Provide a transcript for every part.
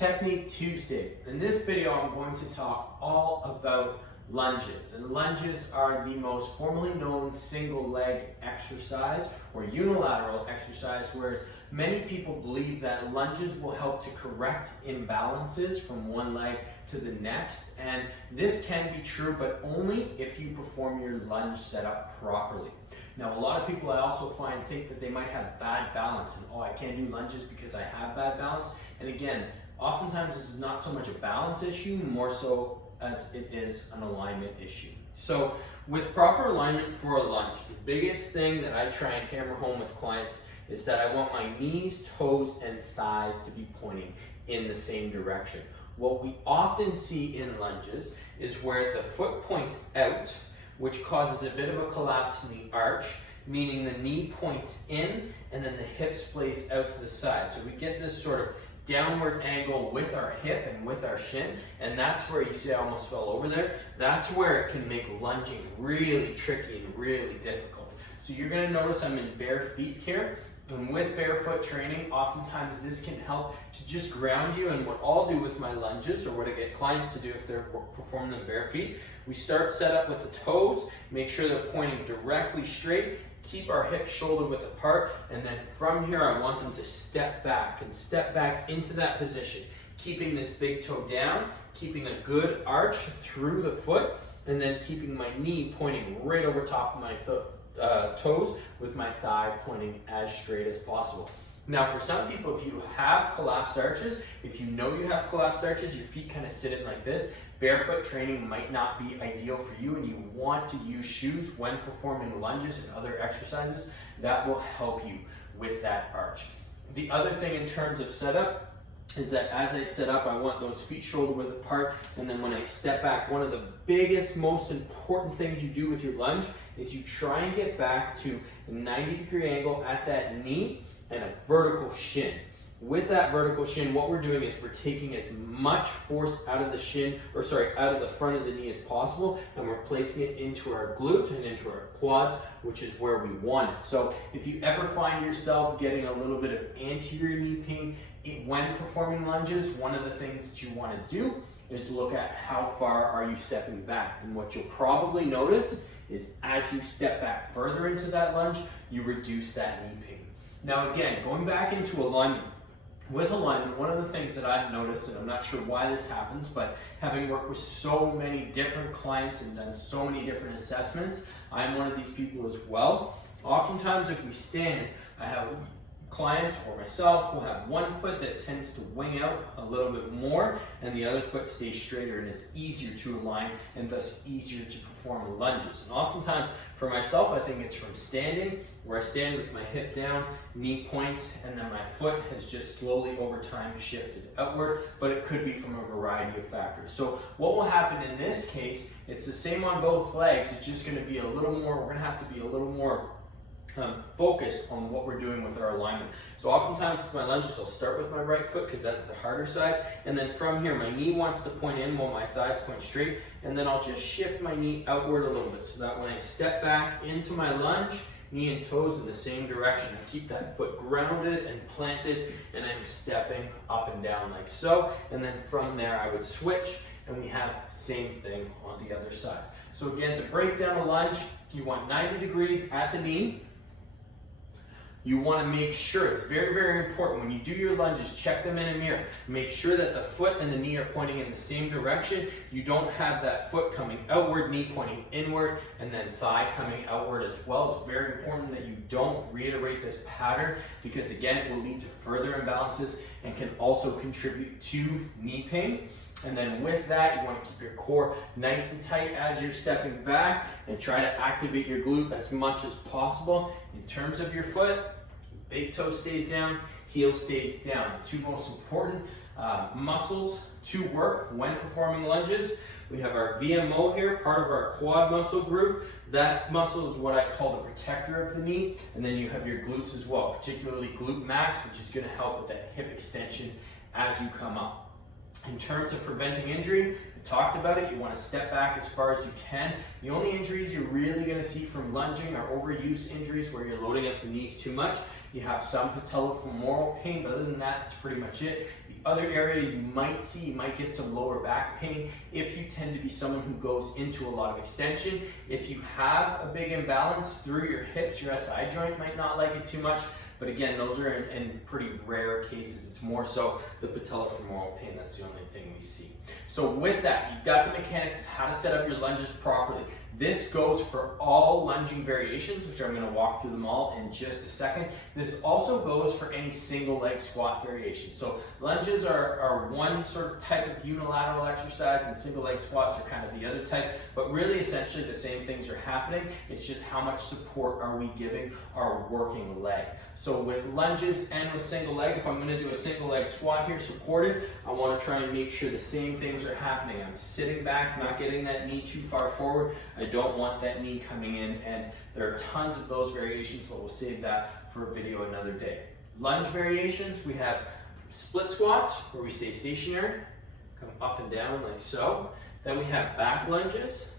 Technique Tuesday. In this video, I'm going to talk all about lunges. And lunges are the most formally known single leg exercise or unilateral exercise, whereas many people believe that lunges will help to correct imbalances from one leg to the next. And this can be true, but only if you perform your lunge setup properly. Now, a lot of people I also find think that they might have bad balance and, oh, I can't do lunges because I have bad balance. And again, oftentimes this is not so much a balance issue, more so as it is an alignment issue. So with proper alignment for a lunge, the biggest thing that I try and hammer home with clients is that I want my knees, toes, and thighs to be pointing in the same direction. What we often see in lunges is where the foot points out, which causes a bit of a collapse in the arch, meaning the knee points in and then the hip splays out to the side. So we get this sort of downward angle with our hip and with our shin, and that's where you see I almost fell over there. That's where it can make lunging really tricky and really difficult. So you're going to notice I'm in bare feet here. And with barefoot training, oftentimes this can help to just ground you. And what I'll do with my lunges, or what I get clients to do if they're performing them bare feet, we start set up with the toes, make sure they're pointing directly straight, keep our hips shoulder width apart, and then from here I want them to step back and step back into that position, keeping this big toe down, keeping a good arch through the foot, and then keeping my knee pointing right over top of my foot. Toes with my thigh pointing as straight as possible. Now for some people, if you have collapsed arches, if you know you have collapsed arches, your feet kind of sit in like this, barefoot training might not be ideal for you, and you want to use shoes when performing lunges and other exercises that will help you with that arch. The other thing in terms of setup is that as I set up, I want those feet shoulder width apart, and then when I step back, one of the biggest, most important things you do with your lunge is you try and get back to a 90-degree angle at that knee and a vertical shin. With that vertical shin, what we're doing is we're taking as much force out of the shin, out of the front of the knee as possible, and we're placing it into our glute and into our quads, which is where we want it. So if you ever find yourself getting a little bit of anterior knee pain when performing lunges, one of the things that you want to do is look at how far are you stepping back. And what you'll probably notice is as you step back further into that lunge, you reduce that knee pain. Now again, going back into alignment. With alignment, one of the things that I've noticed, and I'm not sure why this happens, but having worked with so many different clients and done so many different assessments, I'm one of these people as well. Oftentimes if we stand, I have clients or myself will have one foot that tends to wing out a little bit more and the other foot stays straighter and is easier to align and thus easier to perform lunges. And oftentimes for myself, I think it's from standing, where I stand with my hip down, knee points, and then my foot has just slowly over time shifted outward, but it could be from a variety of factors. So what will happen in this case, it's the same on both legs, it's just going to be a little more, we're going to have to be a little more focus on what we're doing with our alignment. So oftentimes with my lunges, I'll start with my right foot because that's the harder side, and then from here my knee wants to point in while my thighs point straight, and then I'll just shift my knee outward a little bit so that when I step back into my lunge, knee and toes in the same direction. I keep that foot grounded and planted, and I'm stepping up and down like so, and then from there I would switch, and we have same thing on the other side. So again, to break down a lunge, you want 90 degrees at the knee. You want to make sure, it's very, very important, when you do your lunges, check them in a mirror. Make sure that the foot and the knee are pointing in the same direction. You don't have that foot coming outward, knee pointing inward, and then thigh coming outward as well. It's very important that you don't reiterate this pattern because, again, it will lead to further imbalances and can also contribute to knee pain. And then with that, you want to keep your core nice and tight as you're stepping back and try to activate your glute as much as possible. In terms of your foot, big toe stays down, heel stays down. The two most important muscles to work when performing lunges. We have our VMO here, part of our quad muscle group. That muscle is what I call the protector of the knee. And then you have your glutes as well, particularly glute max, which is going to help with that hip extension as you come up. In terms of preventing injury, I talked about it. You want to step back as far as you can. The only injuries you're really going to see from lunging are overuse injuries where you're loading up the knees too much. You have some patellofemoral pain, but other than that, that's pretty much it. The other area you might get some lower back pain if you tend to be someone who goes into a lot of extension. If you have a big imbalance through your hips, your SI joint might not like it too much. But again, those are in pretty rare cases. It's more so the patellofemoral pain. That's the only thing we see. So with that, you've got the mechanics of how to set up your lunges properly. This goes for all lunging variations, which I'm going to walk through them all in just a second. This also goes for any single leg squat variation. So lunges are one sort of type of unilateral exercise, and single leg squats are kind of the other type. But really, essentially, the same things are happening. It's just how much support are we giving our working leg. So with lunges and with single leg, if I'm going to do a single leg squat here supported, I want to try and make sure the same things are happening. I'm sitting back, not getting that knee too far forward. I don't want that knee coming in, and there are tons of those variations, but we'll save that for a video another day. Lunge variations, we have split squats where we stay stationary, come up and down like so. Then we have back lunges,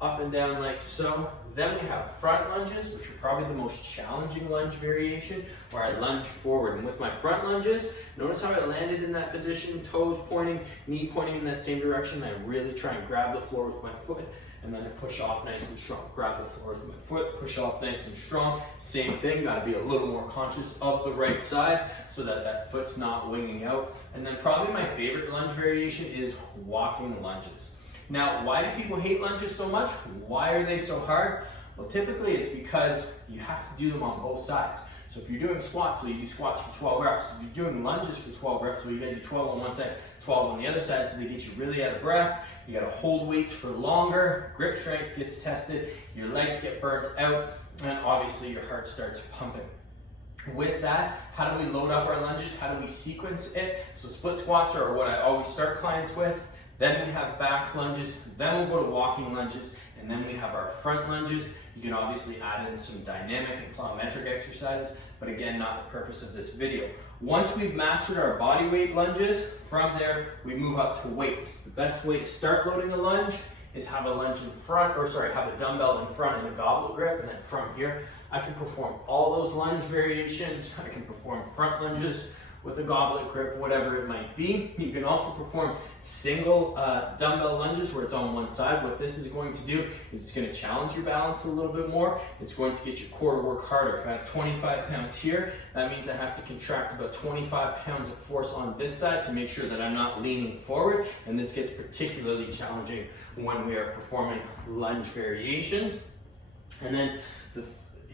up and down like so. Then we have front lunges, which are probably the most challenging lunge variation, where I lunge forward. And with my front lunges, notice how I landed in that position, toes pointing, knee pointing in that same direction. I really try and grab the floor with my foot, and then I push off nice and strong. Grab the floor with my foot, push off nice and strong. Same thing, gotta be a little more conscious of the right side so that that foot's not winging out. And then probably my favorite lunge variation is walking lunges. Now, why do people hate lunges so much? Why are they so hard? Well, typically it's because you have to do them on both sides. So if you're doing squats, well, you do squats for 12 reps. If you're doing lunges for 12 reps, well, you're gonna do 12 on one side, 12 on the other side, so they get you really out of breath. You gotta hold weights for longer, grip strength gets tested, your legs get burnt out, and obviously your heart starts pumping. With that, how do we load up our lunges? How do we sequence it? So split squats are what I always start clients with. Then we have back lunges, then we'll go to walking lunges, and then we have our front lunges. You can obviously add in some dynamic and plyometric exercises, but again, not the purpose of this video. Once we've mastered our body weight lunges, from there, we move up to weights. The best way to start loading a lunge is have a lunge in front, have a dumbbell in front and a goblet grip, and then from here, I can perform all those lunge variations. I can perform front lunges with a goblet grip, whatever it might be. You can also perform single dumbbell lunges where it's on one side. What this is going to do is it's going to challenge your balance a little bit more. It's going to get your core to work harder. If I have 25 pounds here, that means I have to contract about 25 pounds of force on this side to make sure that I'm not leaning forward. And this gets particularly challenging when we are performing lunge variations. And then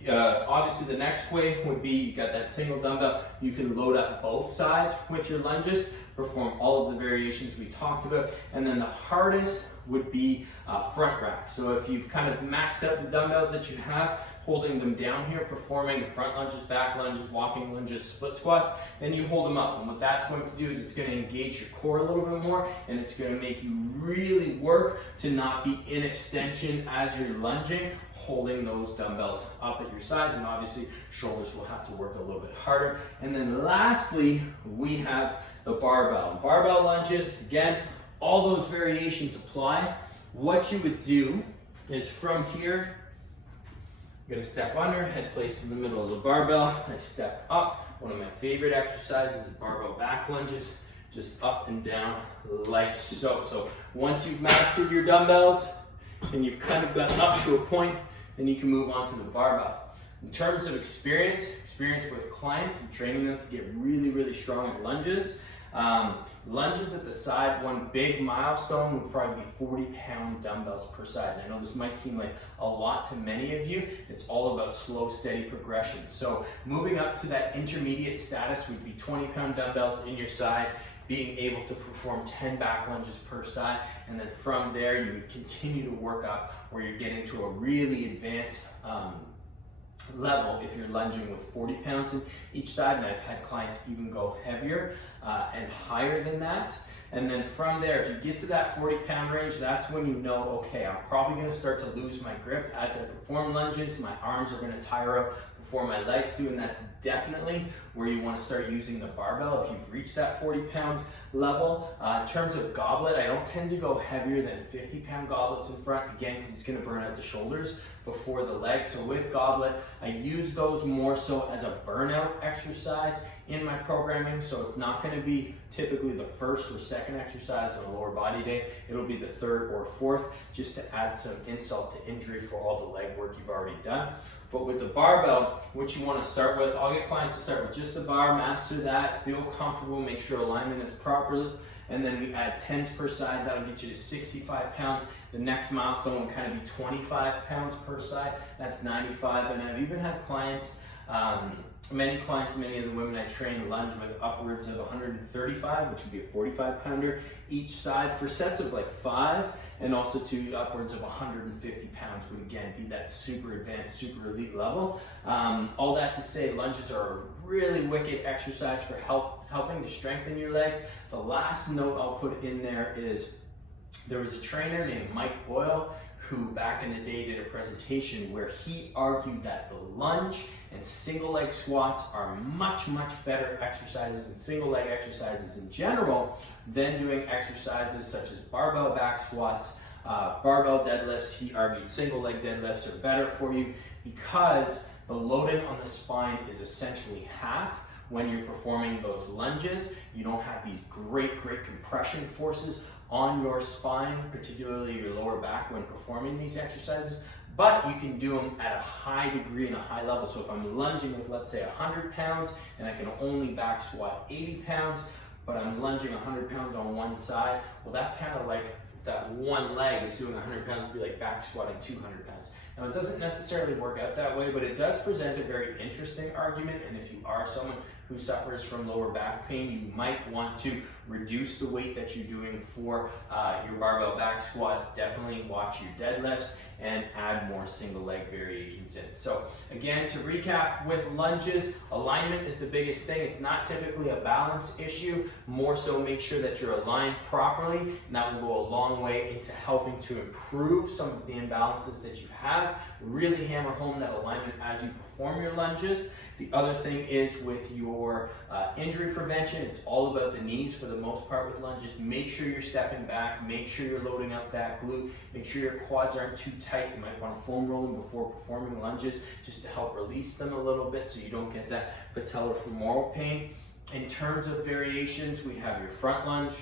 obviously the next way would be, you got that single dumbbell, you can load up both sides with your lunges, perform all of the variations we talked about, and then the hardest would be front rack. So if you've kind of maxed out the dumbbells that you have, holding them down here, performing front lunges, back lunges, walking lunges, split squats, then you hold them up. And what that's going to do is it's going to engage your core a little bit more, and it's going to make you really work to not be in extension as you're lunging, holding those dumbbells up at your sides, and obviously shoulders will have to work a little bit harder. And then lastly, we have the barbell. Barbell lunges, again, all those variations apply. What you would do is from here, you're gonna step under, head placed in the middle of the barbell. I step up. One of my favorite exercises is barbell back lunges, just up and down like so. So once you've mastered your dumbbells and you've kind of gotten up to a point, then you can move on to the barbell. In terms of experience with clients and training them to get really, really strong at lunges, lunges at the side, one big milestone would probably be 40-pound dumbbells per side. And I know this might seem like a lot to many of you. It's all about slow, steady progression. So moving up to that intermediate status would be 20-pound dumbbells in your side, being able to perform 10 back lunges per side, and then from there you would continue to work up where you're getting to a really advanced level if you're lunging with 40 pounds in each side, and I've had clients even go heavier and higher than that. And then from there, if you get to that 40-pound range, that's when you know, okay, I'm probably gonna start to lose my grip as I perform lunges. My arms are gonna tire out before my legs do, and that's definitely where you want to start using the barbell if you've reached that 40-pound level. In terms of goblet, I don't tend to go heavier than 50-pound goblets in front, again, because it's going to burn out the shoulders before the legs. So with goblet, I use those more so as a burnout exercise in my programming. So it's not going to be typically the first or second exercise on a lower body day. It'll be the third or fourth, just to add some insult to injury for all the leg work you've already done. But with the barbell, what you want to start with, I'll get clients to start with just the bar, master that, feel comfortable, make sure alignment is proper, and then we add 10s per side. That'll get you to 65 pounds. The next milestone will kind of be 25 pounds per side. That's 95. And I've even had clients, many of the women I train lunge with upwards of 135, which would be a 45-pounder each side for sets of like 5, and also to upwards of 150 pounds would again be that super advanced, super elite level. All that to say, lunges are a really wicked exercise for helping to strengthen your legs. The last note I'll put in there is, there was a trainer named Mike Boyle who back in the day did a presentation where he argued that the lunge and single leg squats are much better exercises and single leg exercises in general than doing exercises such as barbell back squats, barbell deadlifts. He argued single leg deadlifts are better for you because the loading on the spine is essentially half. When you're performing those lunges, you don't have these great compression forces on your spine, particularly your lower back when performing these exercises, but you can do them at a high degree and a high level. So if I'm lunging with, let's say, 100 pounds and I can only back squat 80 pounds, but I'm lunging 100 pounds on one side, well, that's kind of like that one leg is doing 100 pounds to be like back squatting 200 pounds. Now, it doesn't necessarily work out that way, but it does present a very interesting argument. And if you are someone who suffers from lower back pain, you might want to reduce the weight that you're doing for your barbell back squats. Definitely watch your deadlifts and add more single leg variations in. So again, to recap with lunges, alignment is the biggest thing. It's not typically a balance issue, more so make sure that you're aligned properly, and that will go a long way into helping to improve some of the imbalances that you have. Really hammer home that alignment as you perform your lunges. The other thing is with your injury prevention, it's all about the knees for the most part with lunges. Make sure you're stepping back, make sure you're loading up that glute, make sure your quads aren't too tight. You might want to foam roll them before performing lunges just to help release them a little bit so you don't get that patellofemoral pain. In terms of variations, we have your front lunge,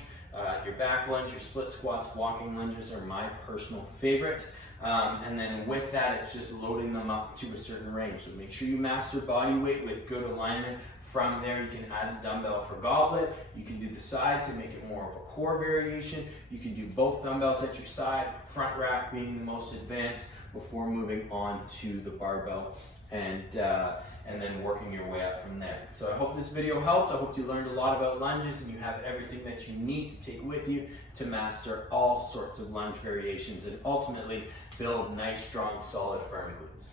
your back lunge, your split squats, walking lunges are my personal favorite. And then with that, it's just loading them up to a certain range. So make sure you master body weight with good alignment. From there, you can add the dumbbell for goblet. You can do the side to make it more of a core variation. You can do both dumbbells at your side, front rack being the most advanced before moving on to the barbell and then working your way up from there. So I hope this video helped. I hope you learned a lot about lunges and you have everything that you need to take with you to master all sorts of lunge variations and ultimately build nice, strong, solid, firm glutes.